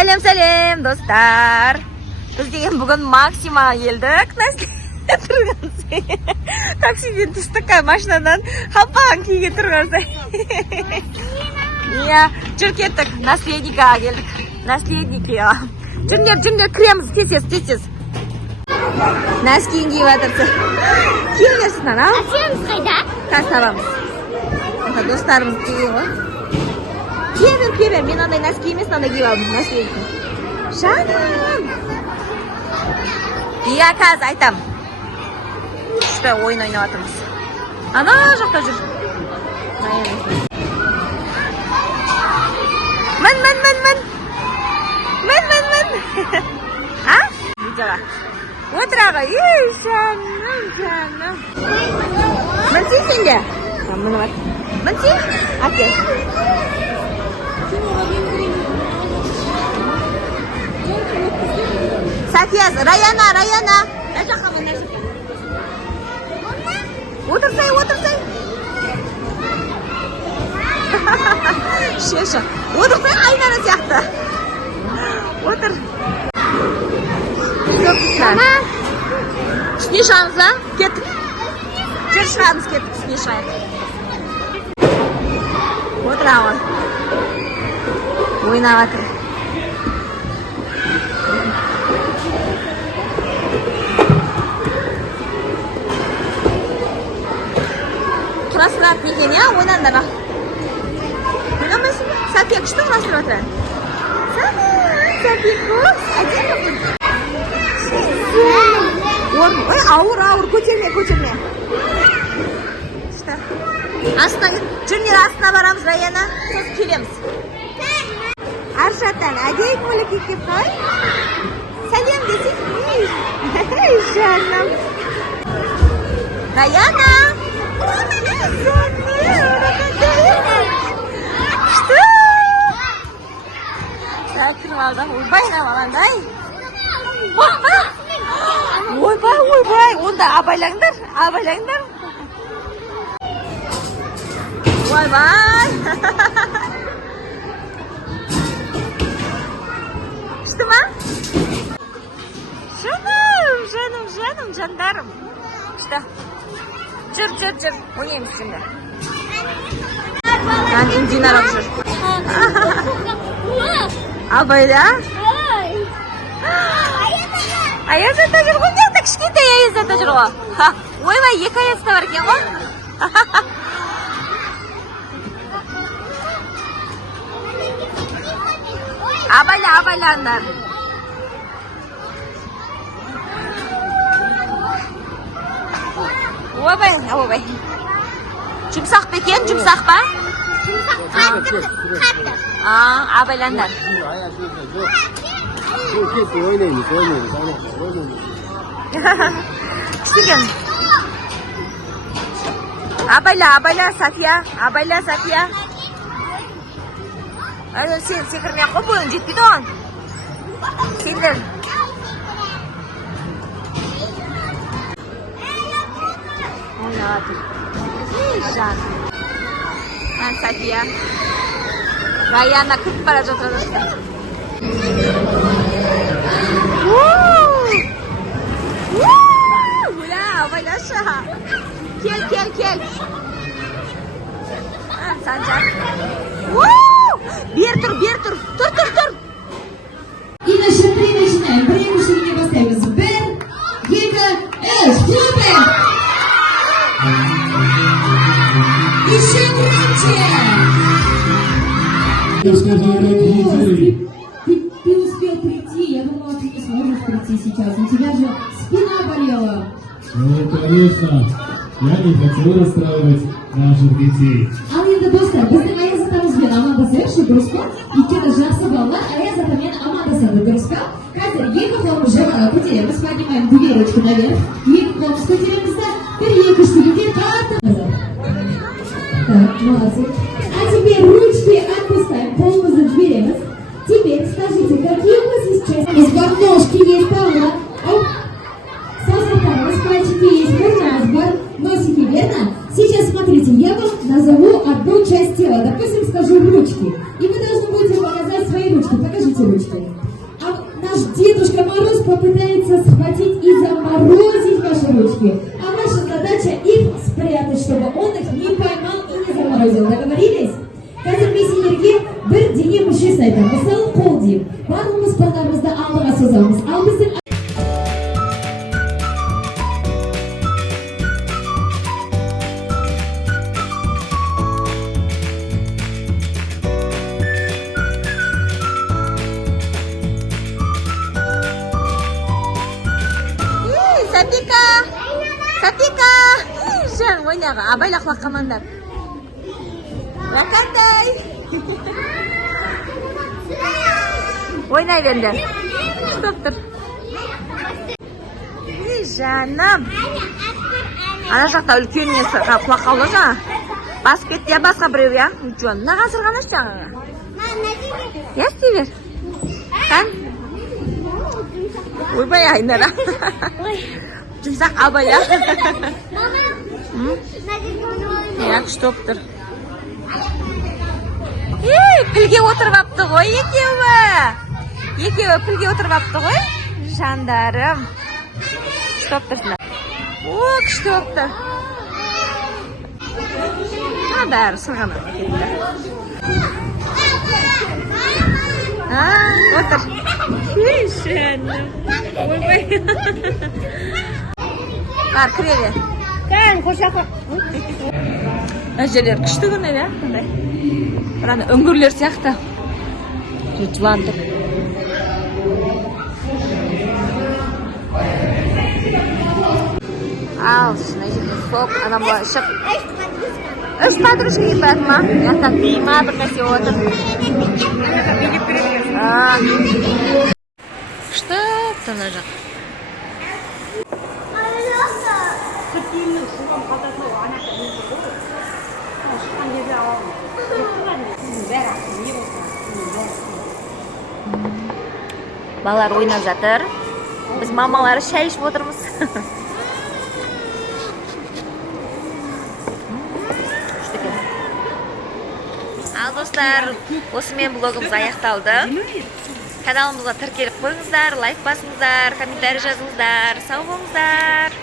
Сәлем, достар. Біз деген бүгін Максима елдік. Таксиден түстік машинадан хаппаған күйге тұрғансы. Жүр кеттік, наследникаға келдік. Наследники. Жүрдер, кіреміз, тез. Нәскейін киіп атырсы. Келгерсін, ана? Асеміз қайда? Тастабамыз. Достарымыз деген ғой. Кебер, мен андай нәскей емес, андай киіп алдым, наследникін. Жаным! Қазір айтам. Күшті ойын ойнап атырмыз. Ана жақта жүр. Мін. А? Видеоға. Отыраға. Жаным. Мінсей сенде? Мұны бар. Мінсей? Әкел. Софияс, Раяна. Отырсай. Шеша. Отырсай, айнара сияқты. Отыр. Мама. Үстіне шығамыз, а? Кеттік. Жүр шығамыз, кеттік, үстіне шығайық. Отыр ағы. Ойнап атыр. Құрастырат некен, я? Ойнандар, а? Ойнамайсың? Сәпия, күшті құрастырат отыр. Сәпия, көз. Әдемі бұл. Ой, ауыр, көтерме. Жүрнер астына барамыз, Раяна. Сосын келеміз. Аршаттан, әдейік мүлік екеп қой. Сәлем десек. Жаным. Раяна. Күшті. Сәкірім алда. Ойбайна баландай. Ойбай. Онда абайлаңдар. Ойбай. Күшті ма? Жаным, жандарым. Күшті. Жүр. Ойнаймыз şimdi. Мен Динар жүр. Абайда? Аяз ата жүр ғой, мені кішкентай Аяз ата жүр ғой. Ойбай, екі Аяз ата бар екен ғой. Абайлаңдар. Ойбай. Жұмсақ па екен, жұмсақ па? Қатты. Абайлаңдар. Кішкен. Абайла, София. Сен секірмей қой, бойың жетпейді оған. Сендер. Ойнаватыр. Жан. Мен София. Раяна кіріп бара жатыр. Абайлашы. Кел. Санжар. Бер тұр. Тұр. И на счет 3 начинаем. Преимущественно поставим. 1, 2, 3. Супер! Еще громче! Ты успел прийти. Я думала, ты не сможешь прийти сейчас. У тебя же спина болела. Ну, конечно. Я не хочу расстраивать наших детей. Ал енді достар, біздің Аяз атамызбен амандасайық, дұрыс па? Өйткені жақсы балалар Аяз атамен амандасады, дұрыс па? Қазір екі қолымыз жоғары көтереміз, поднимаем дверочку наверх. Екі қолымыз көтереміз да, 1-2 степенде қатты. Так, молодцы. А теперь ручки отпускаем, қолымызды жібереміз. Теперь скажите, какие у вас есть части? Из ножки есть паула. Пальчики есть, размер, носики, верно? Сейчас смотрите, я вам назову одну часть тела. Допустим, скажу ручки. И вы должны будете показать свои ручки. Покажите ручки. попытается схватить и заморозить ваши ручки. А наша задача их спрятать, чтобы он их не поймал и не заморозил. Договорились? Қазір мен сендерге бір дене мүшесін айтамын. Мысалы, қол деймін. Барлығымыз қолдарымызды алдыға созамыз. Ал біздің Сапика! Сапика! Жаң, ойнаға, абайлы ақлақ қамандар. Ракандай! Ойнай бенді. Стоп тұр. Жаным. Ана жақта үлкен несі құлақ қалды жаңа. Басып кетті я басқа біреу я. Жуан, мына ғасыр ғана жаңа. Я істей бер. Қан? Ойбай айнара. Жұмсақ абайла. Я күшті тұр. Пілге отырып апты ғой екеуі. Екеуі пілге отырып апты ғой. Жандарым. Күшті тұрсындар. О, күшті өпті. Бәрі сырғана. Отыр. Жаным. Ойбай. Бар, кіре бер. Кән, қошақы. Әжелер күшті күні бе? Біраны үңгірлер сияқты. Жуан тұр. Ал, шына жерде соп, анам бұла ішіп. Үш подружка кетіп ма? Яқтан бейма бір нәрсе отыр. Күшті тұр жақ. Балалар ойнап жатыр. Біз мамалары шай ішіп отырмыз. Ал достар, осымен блогымыз аяқталды. Каналымызға тіркеліп қойыңыздар, лайк басыңыздар, комментарий жазыңыздар. Сау болыңыздар.